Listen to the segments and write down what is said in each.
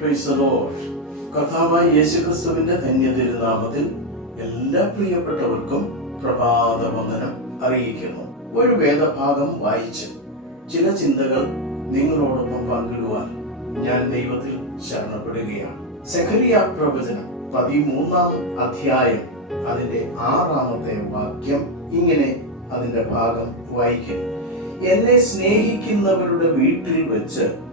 കർത്താവായ യേശുക്രിസ്തുവിന്റെ ധന്യതിരുനാമത്തിൽ എല്ലാ പ്രിയപ്പെട്ടവർക്കും പ്രഭാത വന്ദനം അറിയിക്കുന്നു. ഒരു വേദഭാഗം വായിച്ച് ചില ചിന്തകൾ നിങ്ങളോടൊപ്പം പങ്കിടുവാൻ ഞാൻ ദൈവത്തിൽ ശരണപ്പെടുകയാണ്. സെഖരിയ പ്രവചനം പതിമൂന്നാം അധ്യായം അതിന്റെ ആറാമത്തെ വാക്യം ഇങ്ങനെ അതിന്റെ ഭാഗം വായിക്കും എന്നെ സ്നേഹിക്കുന്നവരുടെ വീട്ടിൽ വെച്ച്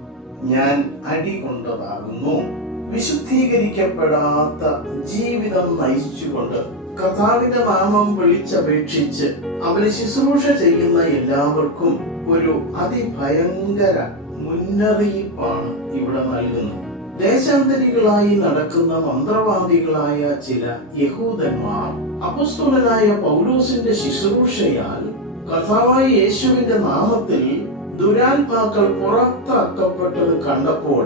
ഞാൻ അടി കൊണ്ടതാകുന്നു. വിശുദ്ധീകരിക്കപ്പെടാത്ത ജീവിതം നയിച്ചുകൊണ്ട് കഥാവിന്റെ നാമം വിളിച്ചപേക്ഷിച്ച് അവന് ശുശ്രൂഷ ചെയ്യുന്ന എല്ലാവർക്കും ഒരു അതിഭയങ്കര മുന്നറിയിപ്പാണ് ഇവിടെ നൽകുന്നത്. ദേശാന്തരികളായി നടക്കുന്ന മന്ത്രവാദികളായ ചില യഹൂദന്മാർ അപസ്തുലനായ പൗലോസിന്റെ ശുശ്രൂഷയാൽ കർത്താവായ യേശുവിന്റെ നാമത്തിൽ ദുരാത്മാക്കൾ പുറത്താക്കപ്പെട്ടത് കണ്ടപ്പോൾ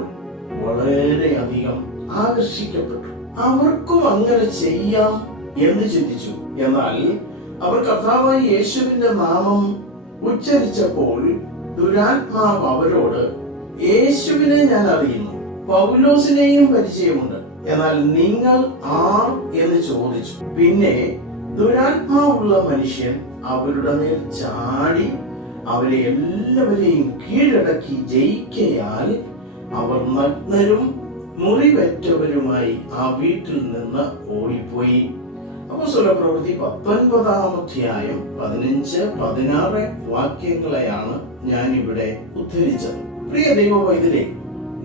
വളരെയധികം ആകർഷിക്കപ്പെട്ടു. അവർക്കും അങ്ങനെ ചെയ്യാം എന്ന് ചിന്തിച്ചു. എന്നാൽ അവർ കർത്താവായ യേശുവിന്റെ നാമം ഉച്ചരിച്ചപ്പോൾ ദുരാത്മാവ് അവരോട് യേശുവിനെ ഞാൻ അറിയുന്നു പൗലോസിനെയും പരിചയമുണ്ട് എന്നാൽ നിങ്ങൾ ആർ എന്ന് ചോദിച്ചു. പിന്നെ ദുരാത്മാവുള്ള മനുഷ്യൻ അവരുടെ മേൽ ചാടി അവരെ എല്ലാവരെയും കീഴടക്കി ജയിക്കയാൽ അവർ നഗ്നരും മുറിവെറ്റവരുമായി ആ വീട്ടിൽ നിന്ന് ഓടിപ്പോയി. അപ്പോസ്തല പ്രവൃത്തി പത്തൊൻപതാം അധ്യായം പതിനഞ്ച് പതിനാറ് വാക്യങ്ങളെയാണ് ഞാനിവിടെ ഉദ്ധരിച്ചത്. പ്രിയ ദൈവവൈദ്യരെ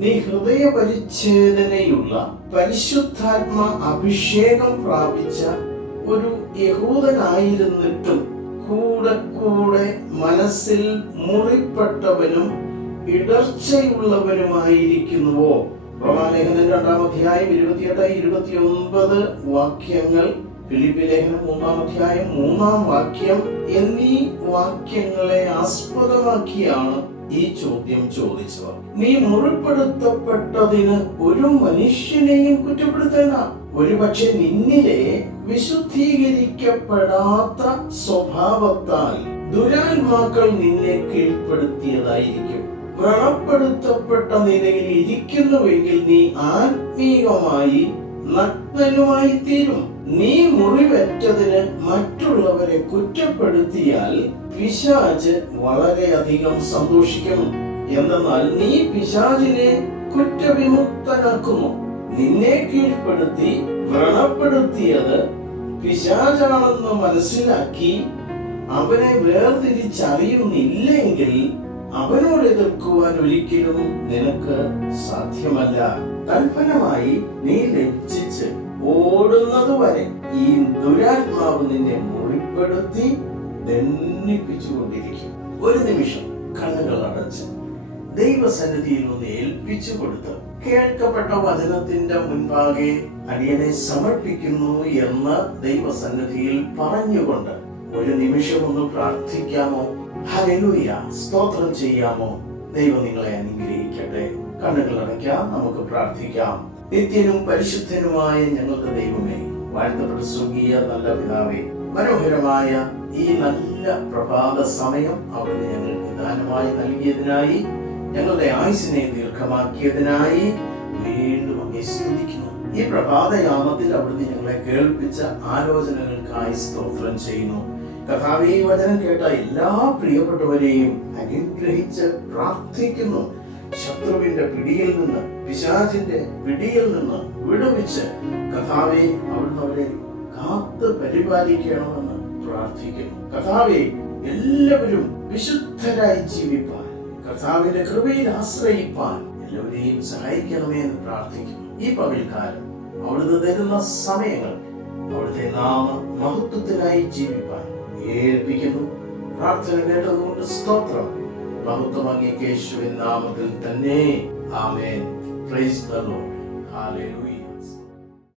നീ ഹൃദയ പരിച്ഛേദനയുള്ള പരിശുദ്ധാത്മ അഭിഷേകം പ്രാപിച്ച ഒരു യഹൂദനായിരുന്നിട്ടും കൂടെ കൂടെ മനസ്സിൽ മുറിപ്പെട്ടവനും ഇടർച്ചയുള്ളവനുമായിരിക്കുന്നുവോ? റോമാലേഖനം രണ്ടാം അധ്യായം ഇരുപത്തിയെട്ട് ഇരുപത്തി ഒൻപത് വാക്യങ്ങൾ ഫിലിപ്പി ലേഖനം മൂന്നാം അധ്യായം മൂന്നാം വാക്യം എന്നീ വാക്യങ്ങളെ ആസ്പദമാക്കിയാണ് ഈ ചോദ്യം ചോദിച്ചവർ നീ മുറിപ്പെടുത്തപ്പെട്ടതിന് ഒരു മനുഷ്യനെയും കുറ്റപ്പെടുത്തേണ്ട. ഒരുപക്ഷെ നിന്നിലെ വിശുദ്ധീകരിക്കപ്പെടാത്ത സ്വഭാവത്താൽ ദുരാത്മാക്കൾ നിന്നെ കീഴ്പ്പെടുത്തിയതായിരിക്കും. വ്രണപ്പെടുത്തപ്പെട്ട നിലയിൽ ഇരിക്കുന്നുവെങ്കിൽ നീ ആത്മീയമായി നഗ്നനുമായി തീരും. നീ മുറിവറ്റതിന് മറ്റുള്ളവരെ കുറ്റപ്പെടുത്തിയാൽ പിശാജ് വളരെയധികം സന്തോഷിക്കും. എന്തെന്നാൽ നീ പിശാജിനെ കുറ്റവിമുക്തനാക്കുന്നു. നിന്നെ കീഴ്പ്പെടുത്തി വ്രണപ്പെടുത്തിയത് പിശാജാണെന്ന് മനസ്സിലാക്കി അവനെ വേർതിരിച്ചറിയുന്നില്ലെങ്കിൽ അവനോട് എതിർക്കുവാൻ ഒരിക്കലും നിനക്ക് സാധ്യമല്ല. തൽഫലമായി നീ ലജ്ജിച്ച് ഓടുന്നത് വരെ ഈ ദുരാത്മാവ് നിന്നെ മുറിപ്പെടുത്തി ദണ്ണിപ്പിച്ചുകൊണ്ടിരിക്കും ഒരു നിമിഷം കണ്ണുകൾ അടച്ച് ദൈവസന്നിധിയിൽ നിന്ന് ഏൽപ്പിച്ചു കൊടുത്ത് കേൾക്കപ്പെട്ട വചനത്തിന്റെ മുൻപാകെ അടിയനെ സമർപ്പിക്കുന്നു എന്ന് ദൈവസന്നിധിയിൽ പറഞ്ഞുകൊണ്ട് ഒരു നിമിഷം ഒന്ന് പ്രാർത്ഥിക്കാമോ? ഹലലൂയ സ്തോത്രം ചെയ്യാമോ? ദൈവം നിങ്ങളെ അനുഗ്രഹിക്കട്ടെ. കണ്ണുകൾ അടയ്ക്കാം നമുക്ക് പ്രാർത്ഥിക്കാം. നിത്യനും പരിശുദ്ധനുമായ ഞങ്ങളുടെ ദൈവമേ വാഴ്ത്തപ്പെട്ട സ്വർഗീയ നല്ല പിതാവേ മനോഹരമായ ഈ നല്ല പ്രഭാത സമയം അവിടുന്ന് ഞങ്ങൾക്ക് ദാനമായി നൽകിയതിനായി ഞങ്ങളുടെ ആയുസിനെ ദീർഘമാക്കിയതിനായി വീണ്ടും അങ്ങേ സ്തുതിക്കുന്നു. ഈ പ്രഭാതയാമത്തിൽ അവിടുന്ന് ഞങ്ങളെ കേൾപ്പിച്ച ആലോചനകൾക്കായി സ്തോത്രം ചെയ്യുന്നു. കഥാവി വചനം കേട്ട എല്ലാ പ്രിയപ്പെട്ടവരെയും അനുഗ്രഹിച്ച് പ്രാർത്ഥിക്കുന്നു. ശത്രുവിന്റെ പിടിയിൽ നിന്ന് പിശാചിന്റെ പിടിയിൽ നിന്ന് വിടുവിച്ച് കഥാവെ അവിടുന്ന് അവരെ കാത്ത് പരിപാലിക്കണമെന്ന് പ്രാർത്ഥിക്കുന്നു. കഥാവെ എല്ലാവരും വിശുദ്ധരായി ജീവിപ്പാൻ കർത്താവിന്റെ കൃപയിൽ ആശ്രയിപ്പാൻ എല്ലാവരെയും സഹായിക്കണമേ എന്ന് പ്രാർത്ഥിക്കുന്നു. ഈ പകൽക്കാലം അവിടുന്ന് തരുന്ന സമയങ്ങൾ അവിടുത്തെ നാമ മഹത്വത്തിനായി ജീവിപ്പാൻ ഏൽപ്പിക്കുന്നു. പ്രാർത്ഥന കേട്ടതുകൊണ്ട് സ്തോത്രം. മഹത്വം അങ്ങേക്ക് നാമത്തിൽ തന്നെ. ആമേൻ. Praise the Lord hallelujah